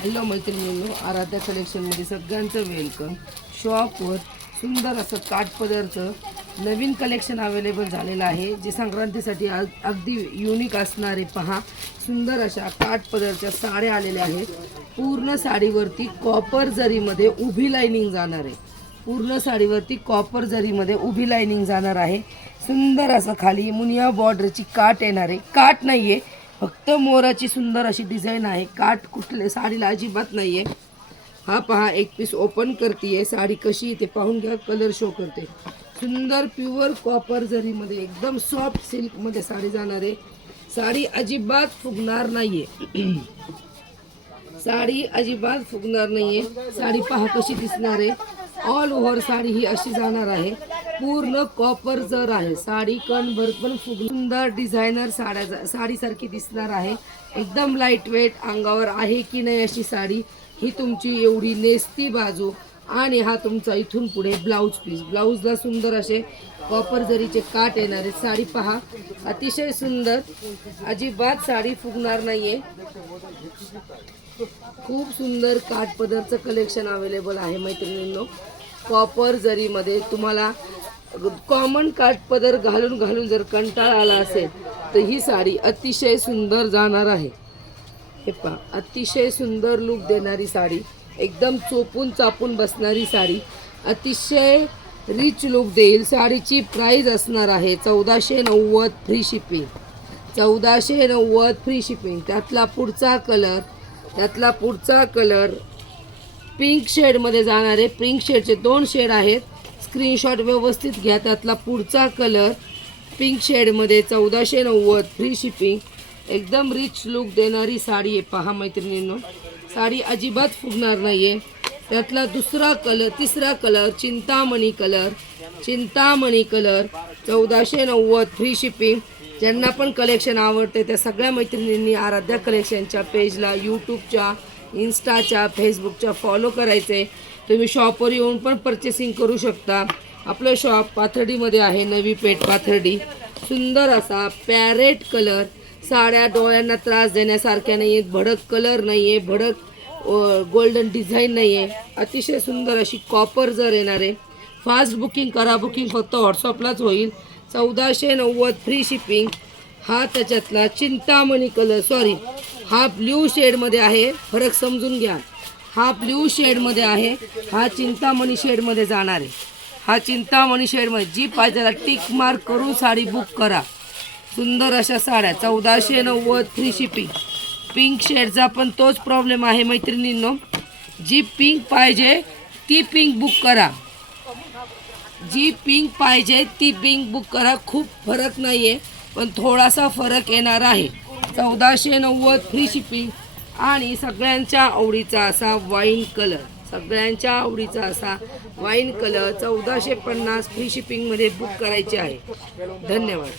Hello मैत्रिणींनो, आराध्या कलेक्शनमध्ये सगळ्यांचं welcome. शॉपवर सुंदर असं काठपदरचं नवीन कलेक्शन अवेलेबल झालेलं आहे, जे संक्रांतीसाठी अगदी युनिक असणारे. पहा, सुंदर अशा काठपदरच्या साड्या आलेल्या आहेत. पूर्ण साडीवरती कॉपर जरीमध्ये उभी लाइनिंग जाणार आहे. पूर्ण साडीवरती कॉपर जरीमध्ये उभी लाइनिंग जाणार आहे. सुंदर असं खाली मुनिया बॉर्डरची काठ येणार आहे. काठ नाही आहे, फक्त मोराची सुंदर अशी डिझाईन आहे. काठ कुठले साडीला अजिबात नाही आहे. हा पहा, एक पीस ओपन करते. साडी कशी ते पाहून घ्या. कलर शो करते. सुंदर प्युअर कॉपर जरीमध्ये एकदम सॉफ्ट सिल्कमध्ये साडी जाणार आहे. साडी अजिबात फुगणार नाही आहे. साडी अजिबात फुगणार नाही आहे. साडी पहा कशी दिसणार आहे. ऑल ओव्हर साडी ही अशी जाणार आहे. पूर्ण कॉपर जर आहे. साडी कणभर पण सुंदर डिझायनर साडीसारखी दिसणार आहे. एकदम लाईट वेट, अंगावर आहे की नाही अशी साडी. ही तुमची एवढी नेसती बाजू आणि हा तुमचा इथून पुढे ब्लाऊज पीस. ब्लाऊजला सुंदर असे कॉपर जरीचे काठ येणार आहेत. साडी पहा, अतिशय सुंदर, अजिबात साडी फुगणार नाहीये. खूप सुंदर काठपदरचं कलेक्शन अवेलेबल आहे मैत्रिणींनो. कॉपर जरीमध्ये तुम्हाला कॉमन काठपदर घालून घालून जर कंटाळा आला असेल तर ही साडी अतिशय सुंदर जाणार आहे. हे पहा, अतिशय सुंदर लुक देणारी साडी, एकदम चोपून चापून बसणारी साडी, अतिशय रिच लुक देईल. साडीची प्राइस असणार आहे 1490 फ्री शिपिंग. 1490 free shipping. त्यातला पुढचा कलर पिंक शेडमध्ये जाणार आहे. पिंक शेडचे 2 शेड आहेत. स्क्रीनशॉट व्यवस्थित घ्या. त्यातला पुढचा कलर पिंक शेडमध्ये 1490 फ्री शिपिंग. एकदम रिच लुक देणारी साडी आहे. पहा मैत्रिणींनो, साडी अजिबात फुगणार नाही आहे. त्यातला तिसरा colour Chintamani colour 1490 free shipping. ज्यांना पण कलेक्शन आवडते त्या सगळ्या मैत्रिणींनी आराध्या कलेक्शनच्या पेजला यूट्यूबच्या, इन्स्टाच्या, फेसबुकच्या फॉलो करायचे. तुम्ही शॉपवर येऊन पण परचेसिंग करू शकता. आपलं शॉप पाथर्डीमध्ये आहे, नवी पेठ पाथर्डी. सुंदर असा पॅरेट कलर. साड्या डोळ्यांना त्रास देण्यासारख्या नाही आहेत. भडक कलर नाही आहे, भडक गोल्डन डिझाईन नाही आहे. अतिशय सुंदर अशी कॉपर जर येणार आहे. फास्ट बुकिंग करा. बुकिंग फक्त व्हॉट्सअपलाच होईल. 1490 फ्री शिपिंग. हा त्याच्यातला चिंतामणी कलर, हा ब्ल्यू शेडमध्ये आहे. फरक समजून घ्या. हा ब्ल्यू शेडमध्ये आहे, हा चिंतामणी शेडमध्ये जाणार आहे. हा चिंतामणी शेडमध्ये जी पाहिजे त्याला टिक मार्क करून साडी बुक करा. सुंदर अशा साड्या 1490 फ्री शिपिंग. पिंक शेडचा पण तोच प्रॉब्लेम आहे मैत्रिणींनो. जी पिंक पाहिजे ती पिंक बुक करा. जी पिंक पाहिजे ती पिंक बुक करा. खूप फरक नाही आहे, पण थोडासा फरक येणार आहे. 1490 फ्री शिपिंग. आणि सगळ्यांच्या आवडीचा असा वाईन कलर, 1450 फ्री शिपिंगमध्ये बुक करायचे आहे. धन्यवाद.